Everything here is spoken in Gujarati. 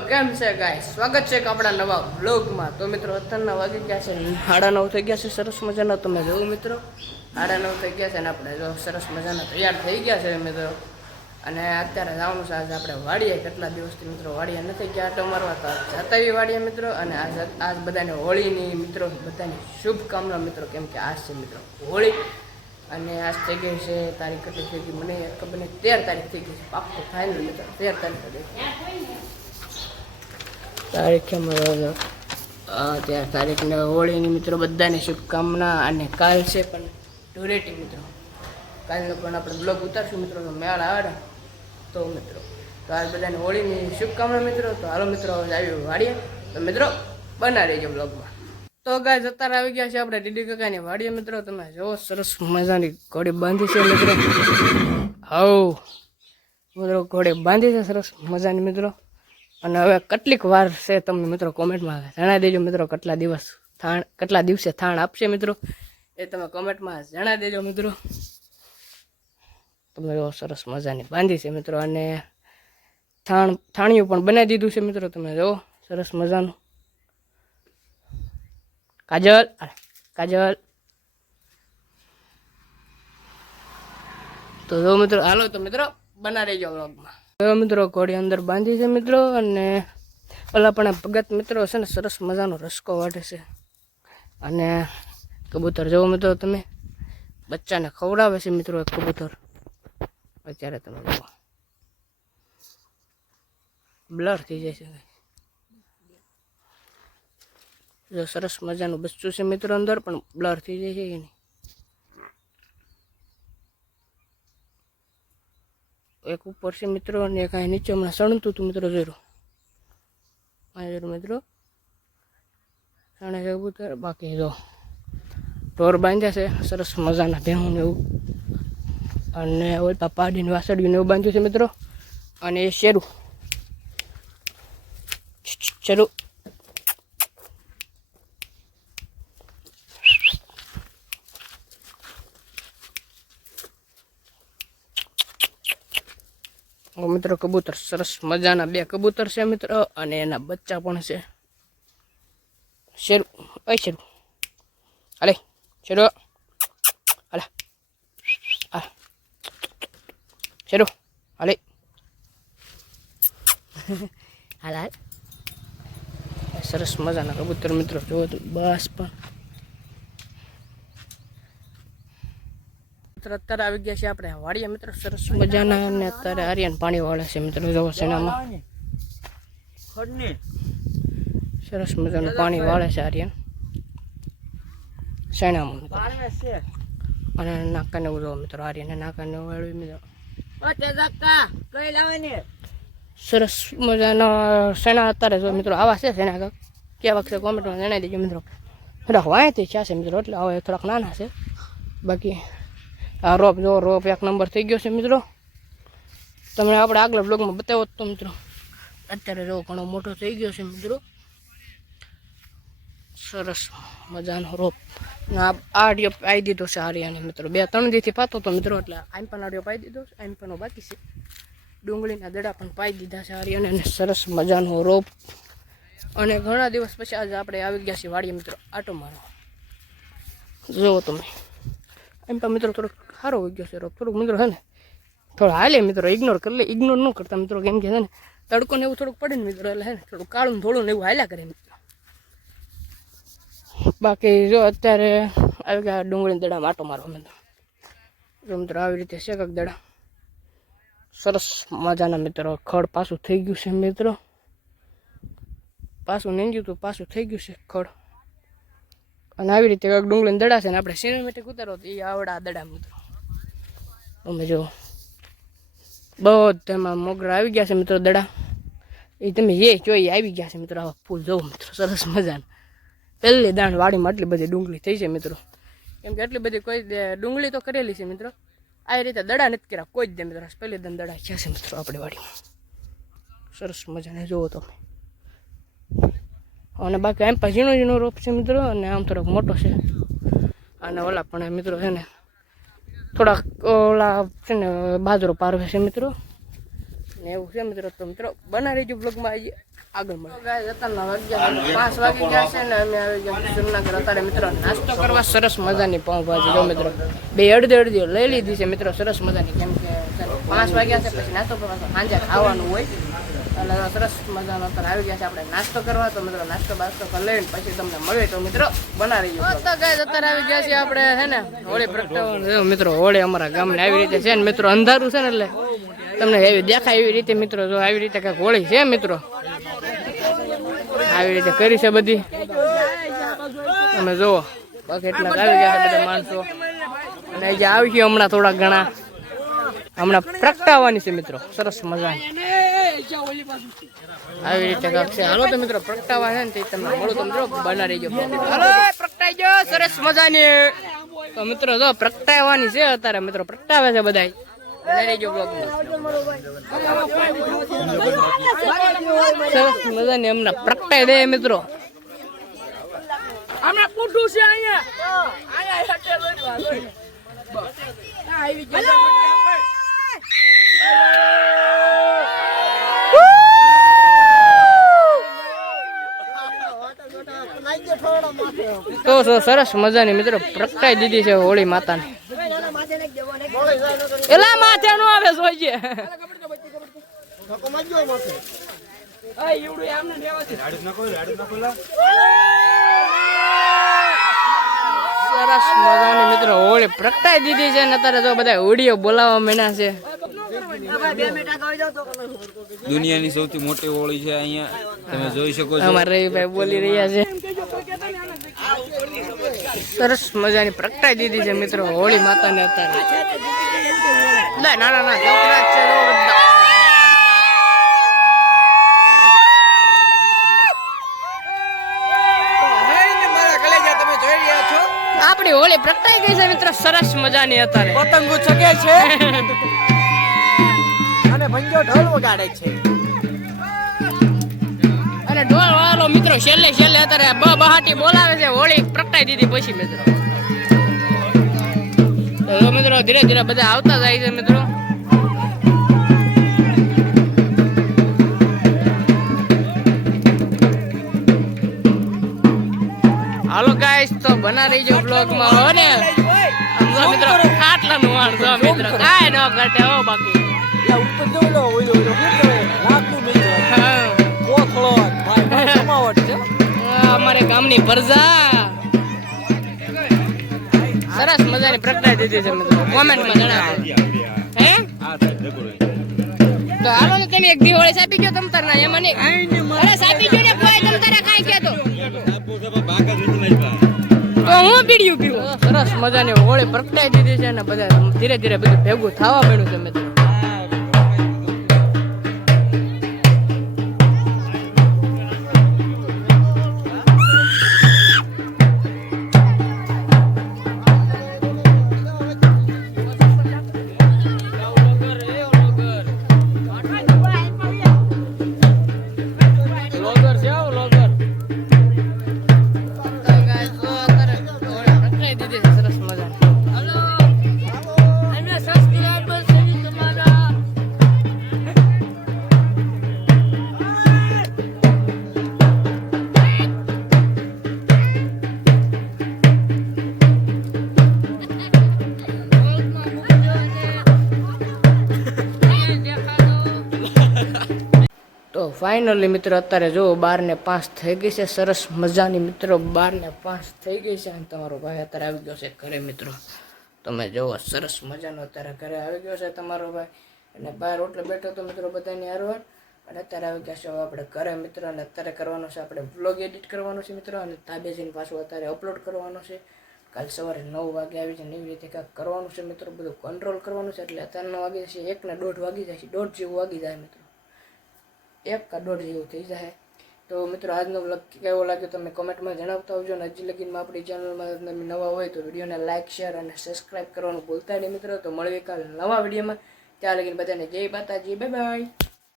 કેમ છે ગાય સ્વાગત છે આપણા નવા બ્લોગમાં તો મિત્રો, અત્યારના વાગી ગયા છે સાડા નવ થઈ ગયા છે, સરસ મજાના. તમે જોવું મિત્રો, સાડા નવ થઈ ગયા છે ને આપણે જો સરસ મજાના તૈયાર થઈ ગયા છે મિત્રો. અને અત્યારે જવાનું છે, આજે આપણે વાડીએ. કેટલા દિવસથી મિત્રો વાડીએ નથી ગયા તો મારવા તો જતા બી વાડીએ મિત્રો. અને આજ આજ બધાને હોળીની મિત્રો, બધાની શુભકામના મિત્રો, કેમ કે આજ છે મિત્રો હોળી. અને આજ થઈ ગઈ છે તારીખ કેટલી થઈ ગઈ મને ખબર નહીં. તેર તારીખ થઈ ગઈ છે. પાક્કો ફાઇનલ મિત્રો. તેર તારીખ થઈ ગઈ. તારીખ કેમ અત્યારે તારીખને હોળીની મિત્રો બધાને શુભકામના અને કાલ છે પણ ધૂળેટી મિત્રો. કાલનો પણ આપણે બ્લોગ ઉતારશું મિત્રો મેળ આવે તો મિત્રો, તો આ બધાને હોળીની શુભકામના મિત્રો, તો હાલો મિત્રો આવ્યો આવી વાડીએ. તો મિત્રો, બના રહેજો બ્લોગમાં. તો ગાય અત્યારે આવી ગયા છે આપણે ડીડી કાકાની વાડીએ મિત્રો. તમે જોવો સરસ મજાની ઘોડી બાંધી છે મિત્રો. હાઉ. મિત્રો, ઘોડી બાંધી છે સરસ મજાની મિત્રો. અને હવે કેટલીક વાર છે તમને મિત્રો કોમેન્ટમાં જણાવી દેજો મિત્રો કેટલા દિવસ થાણ, કેટલા દિવસે થાણ આપશે મિત્રો. એ તમે કોમેન્ટમાં જણાવી દેજો મિત્રો. તમે એવો સરસ મજાની બાંધી છે મિત્રો અને થાણ, થાણિયું પણ બનાવી દીધું છે મિત્રો તમે જુઓ સરસ મજાનું. કાજલ કાજલ. તો જો મિત્રો, હાલો તો મિત્રો બના રહેજો વ્લોગમાં તો મિત્રો ઘોડી અંદર બાંધી છે મિત્રો અને ઓલા પણ ભગત મિત્રો છે ને સરસ મજાનો રસકો વાટે છે. અને કબૂતર જવો મિત્રો તમે, બચ્ચાને ખવડાવે છે મિત્રો એક કબૂતર. અત્યારે તમે જુઓ. બ્લર થઈ જાય છે જો સરસ મજાનું બચ્ચું છે મિત્રો અંદર પણ બ્લર થઈ જાય છે કે એક ઉપર છે મિત્રો, અને એક અહીં નીચે હમણાં સણતું હતું મિત્રો જોયું અહીં જોયું મિત્રો. સણે કબૂતર, બાકી જો ઢોર બાંધ્યા છે, સરસ મજાના ભેહું ને એવું. અને ઓલપા પાડીને વાસળ્યું ને એવું બાંધ્યું છે મિત્રો. અને એ શેરું. શેરું મિત્રો કબૂતર સરસ મજાના બે કબૂતર છે મિત્રો અને એના બચ્ચા પણ છે. શેરું અય શેરું. હાલે શેરો. હાલે. હાલે. શેરો હાલ. હાલ સરસ મજાના કબૂતર મિત્રો જોવો તો બસ પણ. મિત્રો અત્યારે આવી ગયા છે આપણે વાડીએ. મિત્રો સરસ મજાના. અને અત્યારે આર્યન પાણી વાળે છે મિત્રો જોવો સેનામાં સરસ મજાનું પાણી વાળે છે આર્યન. સેનામાં અને નાકાને ઉડો મિત્રો આર્યને નાકાને વાળવી મિત્રો. સરસ મજાનો સેના અત્યારે જો મિત્રો આવા છે સેના કાંક? કેવા છે કોમેન્ટમાં જણાવી દેજો મિત્રો. થોડાક વાંયથી છે છે મિત્રો એટલે હવે થોડાક નાના છે. બાકી આ રોપ જો, રોપ એક નંબર થઈ ગયો છે મિત્રો. તમને આપણે આગલા બ્લોગમાં બતાવો તો મિત્રો. અત્યારે જો ઘણો મોટો થઈ ગયો છે મિત્રો. સરસ મજાનો રોપ. આ આડિયો પાઈ દીધો છે આર્યાને મિત્રો. બે ત્રણ દીથી પાતો તો મિત્રો, એટલે આમ પણ આડિયો પાઈ દીધો છે, આમ પણ બાકી છે. ડુંગળીના દડા પણ પાઈ દીધા છે આર્યાને અને સરસ મજાનો રોપ. અને ઘણા દિવસ પછી આજે આપણે આવી ગયા છીએ વાડીએ મિત્રો, આટો મારો જુઓ તમે. એમ પણ મિત્રો થોડોક સારો હોઈ છે. થોડુંક મિત્રો છે ને, થોડો હાલે મિત્રો ઇગ્નોર કરી લે. ઇગ્નોર ન કરતા મિત્રો કેમ કે છે ને, તડકો ને એવું થોડુંક પડે ને મિત્રો, એટલે હે ને, થોડું કાળું થોડું ને એવું હાલ્યા કરે મિત્રો. બાકી જો અત્યારે આવી ગયા ડુંગળી દડા માટો મારવા મિત્રો. જો મિત્રો આવી રીતે છે કાંક દડા. સરસ મજાના મિત્રો, ખડ પાછું થઈ ગયું છે મિત્રો. પાછું નીંદ્યું હતું પાછું થઈ ગયું છે ખડ. અને આવી રીતે કાંક ડુંગળીને દડા છે ને, આપણે સિનેમેટિક ઉતારો તો એ આવડા દડા મિત્રો. અમે જો બધામાં મોગરા આવી ગયા છે મિત્રો દડા. એ તમે જે જોઈ આવી ગયા છે મિત્રો. આવા ફૂલ જોવો મિત્રો, સરસ મજાના. પહેલી દાણ વાડીમાં આટલી બધી ડુંગળી થઈ છે મિત્રો. કેમ કે આટલી બધી કોઈ ડુંગળી તો કરેલી છે મિત્રો. આ રીતે દડા નથી કર્યા, કોઈ જ દે મિત્રો. પહેલી દાણ દડા છે મિત્રો આપણી વાડીમાં. સરસ મજાને જુઓ તમે. અને બાકી એમ પણ ઝીણો ઝીણો રોપ છે મિત્રો, અને આમ થોડોક મોટો છે. અને ઓલા પણ મિત્રો છે ને થોડાક, ઓલા છે ને, બાજરો પારવે છે મિત્રો. ને એવું છે મિત્રો તો મિત્રો બના રહીજો બ્લોગમાં આજે. આગળ મળે ગાય અત્યારના વાગ્યા પાંચ વાગી ગયા છે ને, અમે આવી ગયા જુનાગઢ. અત્યારે મિત્રો નાસ્તો કરવા સરસ મજાની પાઉંભાજી જો મિત્રો, બે અડધી અડધી લઈ લીધી છે. મિત્રો, સરસ મજાની. કેમ કે પાંચ વાગ્યા છે, પછી નાસ્તો કરવા સાંજે ખાવાનું હોય. એટલે સરસ મજાનો અત્યારે આવી ગયા છે. આપણે નાસ્તો કરવા. તો મિત્રો નાસ્તો બાસ્તો કરી લઈને પછી તમને મળે તો મિત્રો બનાવી તો અત્યારે આવી ગયા છે આપણે, હે ને, હોળી પ્રગટાવવાનું. મિત્રો, હોળી અમારા ગામને આવી રીતે છે ને, મિત્રો, અંધારું છે ને એટલે તમને એવી દેખાય એવી રીતે મિત્રો, જો આવી રીતે કાંઈક હોળી છે, મિત્રો? આવી રીતે કરી છે બધી. તમે જુઓ બાકી એટલા આવી ગયા છે બધા માણસો. અને આવી ગયો હમણાં થોડા ઘણા. હમણાં પ્રગટાવવાની છે, મિત્રો. સરસ મજાની. આવી રીતે કાંઈક છે. હાલો તો મિત્રો પ્રગટાવા છે ને તે તમને મળું તો મિત્રો બના રહીજો. હાલો પ્રગટાઈ જો સરસ મજાની. તો મિત્રો જો પ્રગટાવવાની છે અત્યારે મિત્રો પ્રગટાવે છે બધા બના રહીજો બ્લોગમાં સરસ મજાની અમને પ્રગટાઈ દે મિત્રો. હમણાં પૂઠું છે અહીંયા. અહીંયા તો તો સરસ મજાની મિત્રો પ્રગટાઈ દીધી છે હોળી માતાને. એલા માથે નો આવે જોઈએ સરસ મજાની મિત્રો હોળી પ્રગટાઈ દીધી છે ને અત્યારે તો બધા હોળીઓ બોલાવવા માંડ્યા છે. દુનિયાની સૌથી મોટી હોળી છે અહીંયા. તમે જોઈ શકો છો. અમારે રવિભાઈ બોલી રહ્યા છે. સરસ મજાની પ્રગટાઈ દીધી છે મિત્રો, હોળી માતાને અત્યારે. ના ના ના છોકરા છે આપણી હોળી પ્રગટાઈ ગઈ છે મિત્રો, સરસ મજાની અત્યારે. પતંગો ચગે છે. અને ભંજો ઢોલ વગાડે છે. અને ઢોલ વાળો મિત્રો છેલ્લે છેલ્લે અત્યારે બ બહાટી બોલાવે છે હોળી પ્રગટાઈ દીધી પછી મિત્રો મિત્રો ધીરે ધીરે બધા આવતા જાય છે મિત્રો હાલો ગાઈસ તો બના રહીજો બ્લોગમાં હો ને મિત્રો ખાટલાનું વાણ જો મિત્રો કાંઈ ન ઘટે હો બાકી ઉપર જો લો ઓલો ઓલો લાકડું હા. સમાવટ છે? અમારે ગામની પરજા. સરસ મજાની પ્રગટાઈ દીધી છે કોમેન્ટમાં જણાવો. હે? તો હાલો ને તમે એક દિવાળી સાપી ગયો તમ તાર ના એમાં નહીં અરે સાપી ગયો ને કોઈ તમ તારા કાઈ કેતો તો હું પીડ્યું પીવું? સરસ મજાની હોળી પ્રગટાઈ દીધી છે ને બધા ધીરે ધીરે બધું ભેગું થવા માંડ્યું છે મિત્રો. ફાઇનલી મિત્રો, અત્યારે જો બાર ને પાંચ થઈ ગઈ છે. સરસ મજાની મિત્રો બાર ને પાંચ થઈ ગઈ છે. અને તમારો ભાઈ અત્યારે આવી ગયો છે ઘરે, મિત્રો. તમે જુઓ સરસ મજાનો અત્યારે ઘરે આવી ગયો છે તમારો ભાઈ. અને બહાર ઓટલે બેઠો તો મિત્રો બધાની હારવાર. અને અત્યારે આવી ગયા છે આપણે ઘરે, મિત્રો. અને અત્યારે કરવાનું છે આપણે બ્લોગ એડિટ કરવાનું છે, મિત્રો. અને તાબેજીને પાછું અત્યારે અપલોડ કરવાનો છે. કાલ સવારે નવ વાગે આવી છે એવી રીતે કાંઈક કરવાનું છે, મિત્રો. બધું કંટ્રોલ કરવાનું છે. એટલે અત્યારે નવ વાગે છે એક ને દોઢ વાગી જાય છે. દોઢ જેવું વાગી જાય, મિત્રો. એક કા દોઢ જેવું થઈ જાય. તો મિત્રો, આજનો વ્લોગ કેવો લાગ્યો તમે કોમેન્ટમાં જણાવતા આવજો. અને હજી લગીનમાં આપણી ચેનલમાં તમે નવા હોય તો વિડીયોને લાઇક શેર અને સબસ્ક્રાઇબ કરવાનું ભૂલતા નહીં મિત્રો. તો મળીએ કાલે નવા વિડીયોમાં. ત્યાં લગીને બધાને જય માતાજી. Bye bye